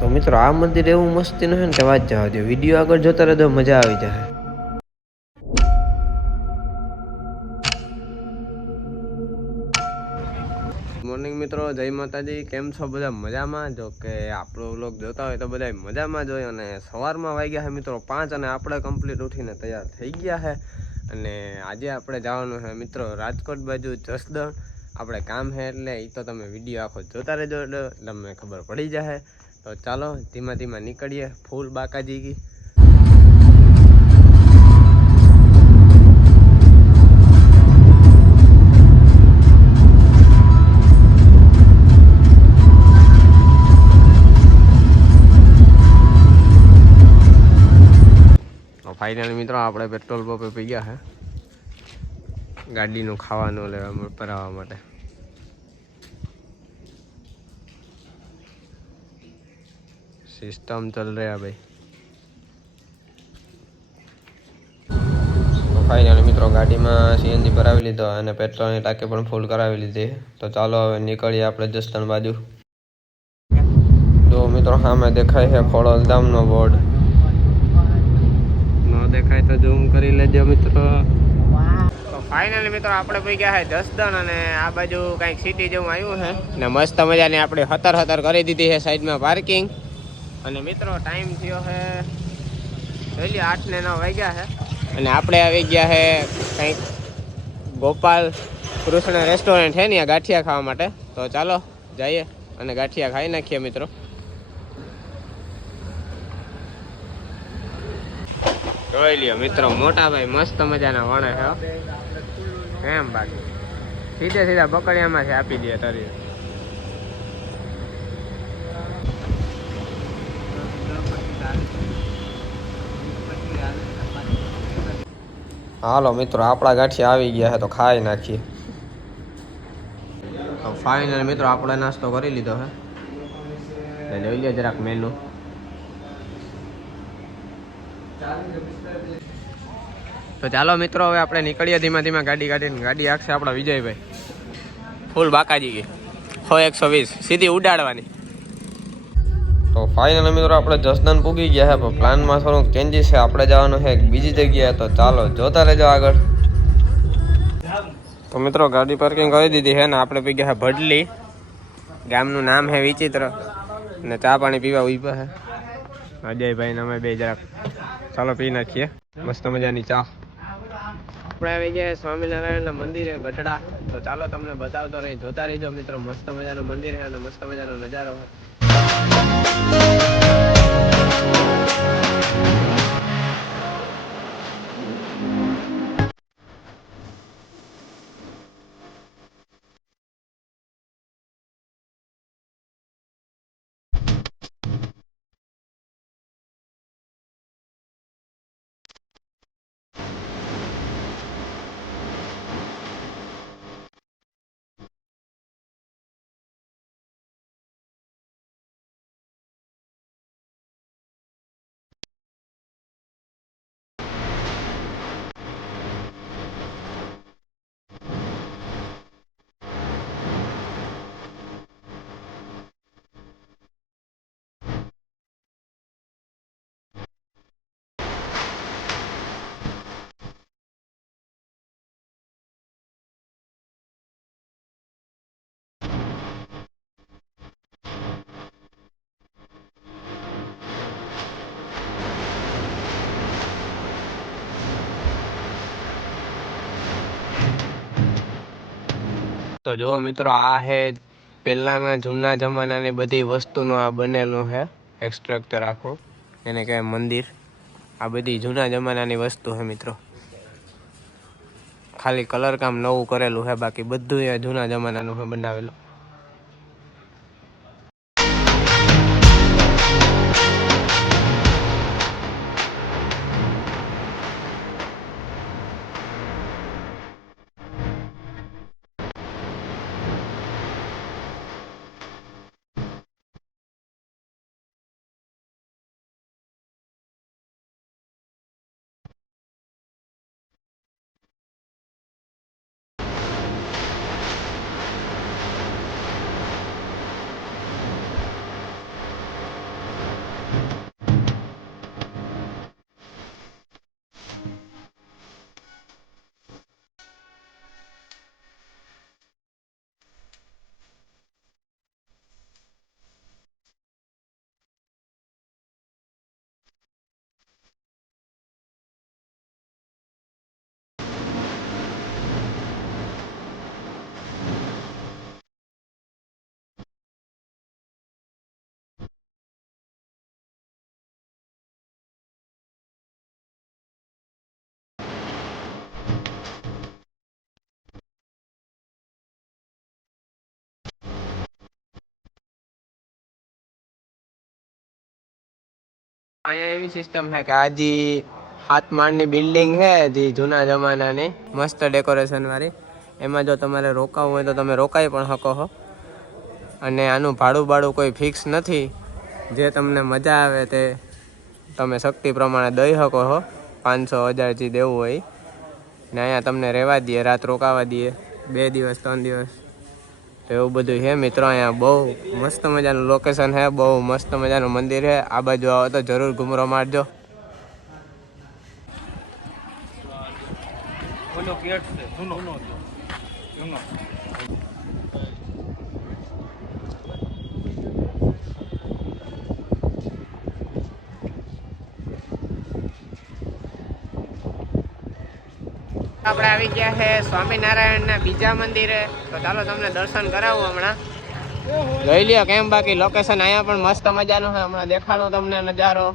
તો મિત્રો આ મંદિર એવું મસ્તીનું છે ને કે વાત જવા દો, વિડીયો આગળ જોતા રહેજો, મજા આવી જાય. મોર્નિંગ મિત્રો, જય માતાજી. કેમ છો બધા? મજામાં? જો કે આપણો વ્લોગ જોતા હોય તો બધા મજામાં જ હોય. અને સવારમાં વાગ્યા છે મિત્રો 5 અને આપણે કમ્પ્લીટ ઉઠીને તૈયાર થઈ ગયા છે. અને આજે આપણે જવાનું છે મિત્રો રાજકોટ બાજુ જસદણ. આપણે કામ છે એટલે એ તો તમે વિડીયો આખો જોતા રહેજો એટલે તમને ખબર પડી જશે. તો ચાલો ધીમા ધીમા નીકળીએ ફૂલ બાકાજી કી. ફાઇનલી મિત્રો આપણે પેટ્રોલ પંપે પી ગયા છે ગાડીનું ખાવાનું લેવા ભરાવવા માટે. સિસ્ટમ ચલ રહ્યા ભાઈ. તો ફાઇનલી મિત્રો ગાડીમાં સીએનજી ભરાવી લીધો અને પેટ્રોલની ટાંકી પણ ફૂલ કરાવી લીધી. તો ચાલો હવે નીકળીએ આપણે જસદણ બાજુ. તો મિત્રો સામે દેખાય છે ખોડલધામનો બોર્ડ. દેખાય તો ઝૂમ કરી લેજો મિત્રો. તો ફાઇનલી મિત્રો આપણે પી ગયા છે જસદણ અને આ બાજુ કંઈક સિટી જેવું આવ્યું છે ને મસ્ત મજાની આપણે હતર કરી દીધી છે સાઈડમાં પાર્કિંગ. અને મિત્રો ટાઈમ થયો છે પહેલી 8 ને 9 વાગ્યા છે અને આપણે આવી ગયા છે કંઈક ગોપાલ કૃષ્ણ રેસ્ટોરન્ટ છે ને ગાંઠિયા ખાવા માટે. તો ચાલો જઈએ અને ગાંઠિયા ખાઈ નાખીએ મિત્રો. જોઈ લ્યો મિત્રો, મોટા ભાઈ મસ્ત મજાના વણે છે એમ. બાકી સીધા બકડિયામાંથી આપી દે તરી. હાલો મિત્રો, આપણા ગાંઠિયા આવી ગયા છે તો ખાઈ નાખીએ. તો ફાઇનલ મિત્રો આપણે નાસ્તો કરી લીધો છે, જોઈ લે જરાક મેનુ. તો ચાલો મિત્રો હવે આપણે નીકળીએ ધીમા ધીમા ગાડી કાઢીને. ગાડી આખશે આપણા વિજયભાઈ ફૂલ બાકાજી ગઈ 120 સીધી ઉડાડવાની. તો ફાઇનલ મિત્રો આપણે જસદણ પૂગી ગયા છે પણ પ્લાનમાં થોડુંક ચેન્જીસ છે. આપણે જવાનું છે બીજી જગ્યાએ. તો ચાલો જોતા રહેજો આગળ. તો મિત્રો ગાડી પાર્કિંગ કરી દીધી છે ને આપણે પી ગયા છે ભડલી. ગામનું નામ છે વિચિત્ર ને ચા પાણી પીવા ઉભા છે અજયભાઈ ને અમે બે. જરાક ચાલો પી નાખીએ મસ્ત મજાની ચા. આપણે આવી ગયા સ્વામિનારાયણના મંદિરે ગઢડા. તો ચાલો તમને બતાવતો રહી, જોતા રહીજો મિત્રો. મસ્ત મજાનું મંદિર છે અને મસ્ત મજાનો નજારો છે. તો જો મિત્રો આ હે પહેલાના જૂના જમાનાની બધી વસ્તુનું આ બનેલું છે એક્સ્ટ્રક્ચર આખું, એને કહેવાય મંદિર. આ બધી જૂના જમાનાની વસ્તુ છે મિત્રો. ખાલી કલર કામ નવું કરેલું છે, બાકી બધું એ જૂના જમાનાનું છે બનાવેલું. અહીંયા એવી સિસ્ટમ છે કે આજી 7 માળની બિલ્ડિંગ છે જે જૂના જમાનાની મસ્ત ડેકોરેશન વાળી. એમાં જો તમારે રોકાવું હોય તો તમે રોકાઈ પણ શકો છો. અને આનું ભાડું કોઈ ફિક્સ નથી. જે તમને મજા આવે તે તમે શક્તિ પ્રમાણે દઈ શકો છો. 500 1000 જે દેવું હોય. ને અહીંયા તમને રહેવા દઈએ, રાત રોકાવા દઈએ, 2 દિવસ 3 દિવસ. તો એવું બધું છે મિત્રો. અહીંયા બહુ મસ્ત મજાનું લોકેશન છે, બહુ મસ્ત મજાનું મંદિર છે. આ બાજુ આવો તો જરૂર ઘૂમરો મારજો. આપણે આવી ગયા છે સ્વામિનારાયણના બીજા મંદિરે. તો ચાલો તમને દર્શન કરાવું હમણાં. જોઈ લ્યો કેમ બાકી લોકેશન અહીંયા પણ મસ્ત મજાનું છે. હમણાં દેખાડો તમને નજારો.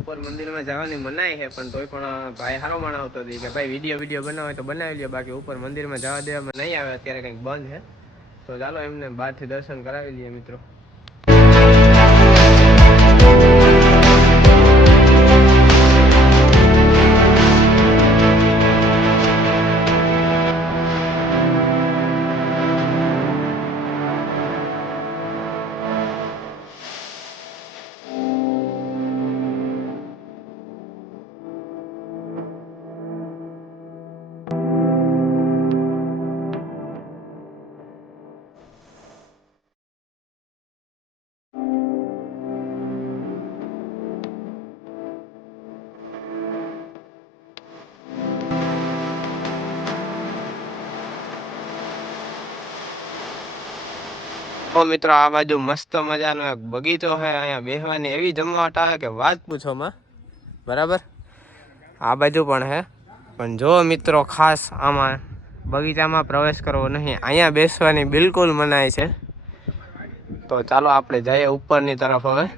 ઉપર મંદિરમાં જવાની મનાઈ છે, પણ તોય પણ ભાઈ હારો માણસ હતો કે ભાઈ વિડીયો બનાવે તો બનાવી લ્યો, બાકી ઉપર મંદિરમાં જવા દેવામાં નહીં આવે. અત્યારે કંઈક બંધ છે. તો ચાલો એમને બહારથી દર્શન કરાવી લઈએ મિત્રો. તો મિત્રો આ બાજુ મસ્ત મજાનો એક બગીચો છે. અહીંયા બેસવાની એવી જમાવટ આવે કે વાત પૂછો માં. બરાબર, આ બાજુ પણ છે. પણ જો મિત્રો ખાસ આમાં બગીચામાં પ્રવેશ કરવો નહીં, અહીંયા બેસવાની બિલકુલ મનાઈ છે. તો ચાલો આપણે જઈએ ઉપરની તરફ હવે.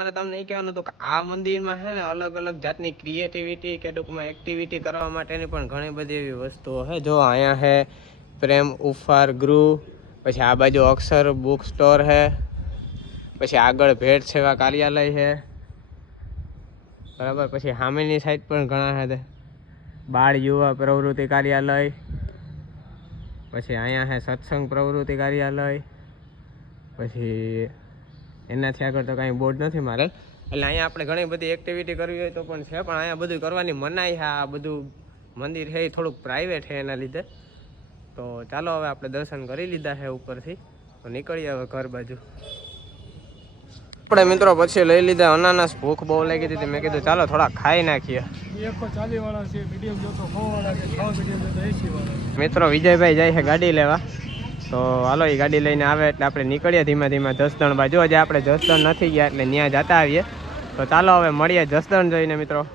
મારે તમને એ કહેવાનું હતું કે આ મંદિરમાં છે ને અલગ અલગ જાતની ક્રિએટિવિટી કે ટૂંકમાં એક્ટિવિટી કરવા માટેની પણ ઘણી બધી એવી વસ્તુઓ છે. જો અહીંયા છે પ્રેમ ઉપહાર ગૃહ, પછી આ બાજુ અક્ષર બુક સ્ટોર છે, પછી આગળ ભેટ સેવા કાર્યાલય છે. બરાબર, પછી સામેની સાઈડ પણ ઘણા છે બાળ યુવા પ્રવૃત્તિ કાર્યાલય, પછી અહીંયા છે સત્સંગ પ્રવૃત્તિ કાર્યાલય. પછી એનાથી આગળ તો કાંઈ બોર્ડ નથી મારે. એટલે અહીંયા આપણે ઘણી બધી એક્ટિવિટી કરવી હોય તો પણ છે, પણ અહીંયા બધું કરવાની મનાઈ છે. આ બધું મંદિર છે એ થોડુંક પ્રાઇવેટ છે એના લીધે. તો ચાલો હવે આપણે દર્શન કરી લીધા છે ઉપરથી, તો નીકળીએ હવે ઘર બાજુ. આપણે મિત્રો પછી લઈ લીધા અનાનસ. ભૂખ બહુ લાગી હતી, મેં કીધું ચાલો થોડા ખાઈ નાખીએ. મિત્રો વિજયભાઈ જાય છે ગાડી લેવા, તો હાલો એ ગાડી લઈને આવે એટલે આપણે નીકળીએ ધીમે ધીમે જસદણ બાજુ. આજે આપણે જસદણ નથી ગયા એટલે ત્યાં જતા આવીએ. તો ચાલો હવે મળીએ જસદણ જઈને મિત્રો.